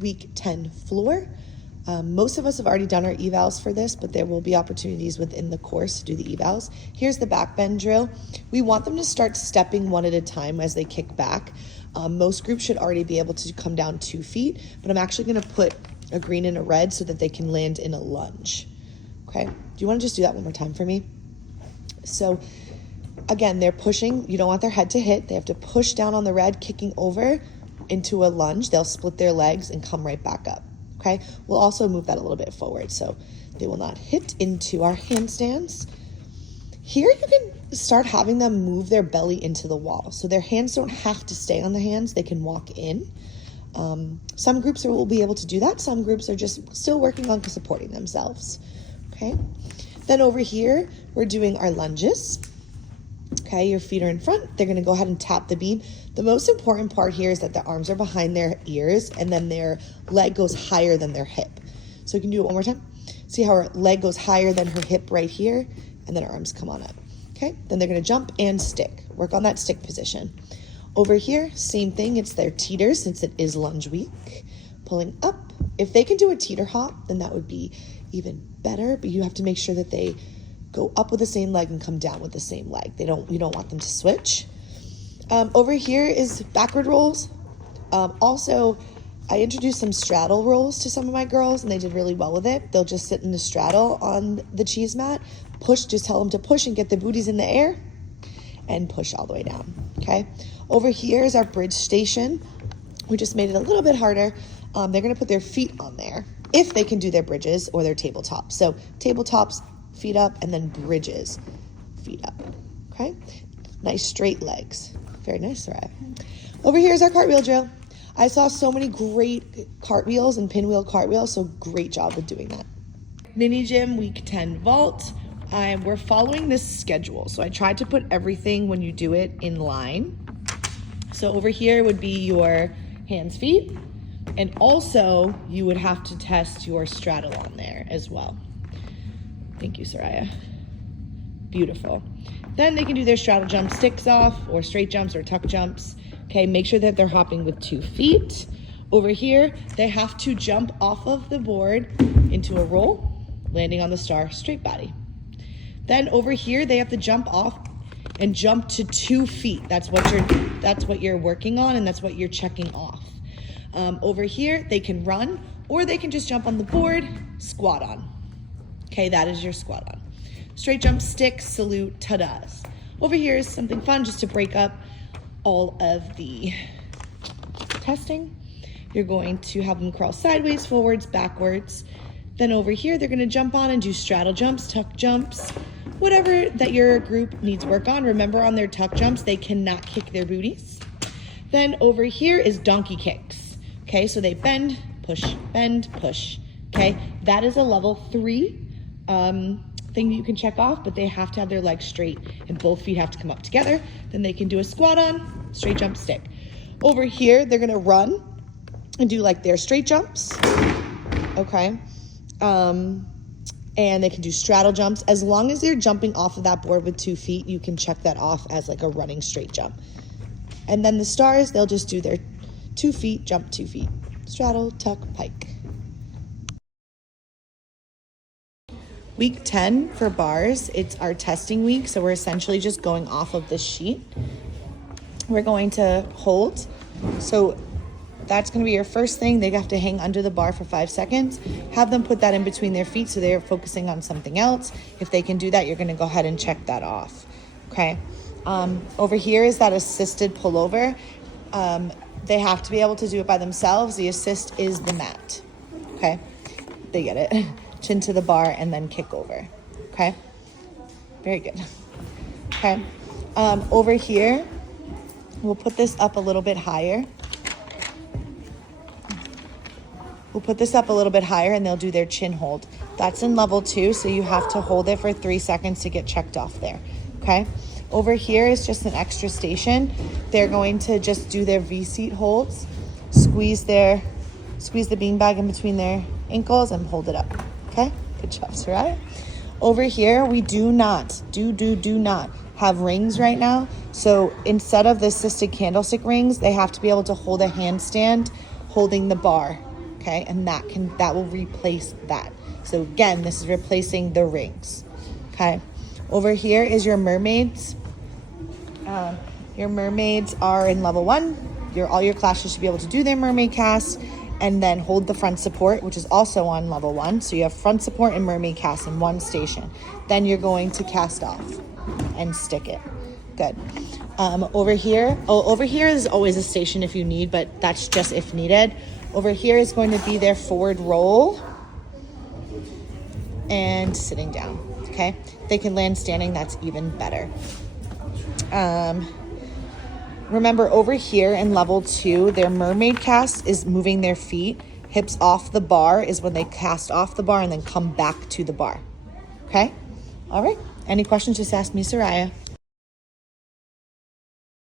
week 10 floor. Most of us have already done our evals for this, but there will be opportunities within the course to do the evals. Here's the back bend drill. We want them to start stepping one at a time as they kick back. Most groups should already be able to come down 2 feet, but I'm actually gonna put a green and a red so that they can land in a lunge. Okay, do you wanna just do that one more time for me? So again, they're pushing, you don't want their head to hit. They have to push down on the red, kicking over into a lunge. They'll split their legs and come right back up. Okay, we'll also move that a little bit forward so they will not hit into our handstands. Here you can start having them move their belly into the wall. So their hands don't have to stay on the hands, they can walk in. Some groups will be able to do that. Some groups are just still working on supporting themselves. Okay, then over here, we're doing our lunges. Okay, your feet are in front. They're gonna go ahead and tap the beam. The most important part here is that the arms are behind their ears and then their leg goes higher than their hip. So you can do it one more time. See how her leg goes higher than her hip right here, and then her arms come on up. Okay, then they're gonna jump and stick. Work on that stick position. Over here, same thing, it's their teeter since it is lunge week. Pulling up. If they can do a teeter hop, then that would be even better, but you have to make sure that they go up with the same leg and come down with the same leg. You don't want them to switch. Over here is backward rolls. Also, I introduced some straddle rolls to some of my girls and they did really well with it. They'll just sit in the straddle on the cheese mat, push, just tell them to push and get the booties in the air and push all the way down, okay? Over here is our bridge station. We just made it a little bit harder. They're gonna put their feet on there if they can do their bridges or their tabletops. So tabletops, feet up, and then bridges, feet up, okay? Nice straight legs. Very nice, Soraya. Over here is our cartwheel drill. I saw so many great cartwheels and pinwheel cartwheels, so great job with doing that. Mini gym week 10 vault. We're following this schedule. So I tried to put everything when you do it in line. So over here would be your hands, feet, and also you would have to test your straddle on there as well. Thank you, Soraya. Beautiful. Then they can do their straddle jump sticks off or straight jumps or tuck jumps. Okay, make sure that they're hopping with 2 feet. Over here, they have to jump off of the board into a roll, landing on the star straight body. Then over here, they have to jump off and jump to 2 feet. That's what you're working on and that's what you're checking off. Over here, they can run or they can just jump on the board, squat on. Okay, that is your squat on. Straight jump, stick, salute, ta-das. Over here is something fun just to break up all of the testing. You're going to have them crawl sideways, forwards, backwards. Then over here, they're gonna jump on and do straddle jumps, tuck jumps, whatever that your group needs work on. Remember on their tuck jumps, they cannot kick their booties. Then over here is donkey kicks. Okay, so they bend, push, okay? That is a level 3 thing that you can check off, but they have to have their legs straight and both feet have to come up together. Then they can do a squat on, straight jump, stick. Over here, they're gonna run and do like their straight jumps, okay? And they can do straddle jumps. As long as they're jumping off of that board with 2 feet, you can check that off as like a running straight jump. And then the stars, they'll just do their 2 feet, jump 2 feet. Straddle, tuck, pike. Week 10 for bars, it's our testing week, so we're essentially just going off of this sheet. We're going to hold. So that's gonna be your first thing. They have to hang under the bar for 5 seconds. Have them put that in between their feet so they're focusing on something else. If they can do that, you're gonna go ahead and check that off, okay? Over here is that assisted pullover. They have to be able to do it by themselves. The assist is the mat, okay? They get it. Chin to the bar and then kick over, okay? Very good, okay? Over here, we'll put this up a little bit higher. We'll put this up a little bit higher and they'll do their chin hold. That's in level 2, so you have to hold it for 3 seconds to get checked off there, okay? Over here is just an extra station. They're going to just do their V-seat holds, squeeze the beanbag in between their ankles and hold it up, okay? Good job, Soraya. Over here, we do not have rings right now. So instead of the assisted candlestick rings, they have to be able to hold a handstand holding the bar, okay? And that will replace that. So again, this is replacing the rings, okay? Over here is your mermaids. Your mermaids are in level 1. All your classes should be able to do their mermaid cast and then hold the front support, which is also on level 1. So you have front support and mermaid cast in one station. Then you're going to cast off and stick it. Good. Over here is always a station if you need, but that's just if needed. Over here is going to be their forward roll and sitting down, okay? They can land standing, that's even better. Remember over here in level 2, their mermaid cast is moving their feet. Hips off the bar is when they cast off the bar and then come back to the bar, okay? All right, any questions, just ask me, Soraya.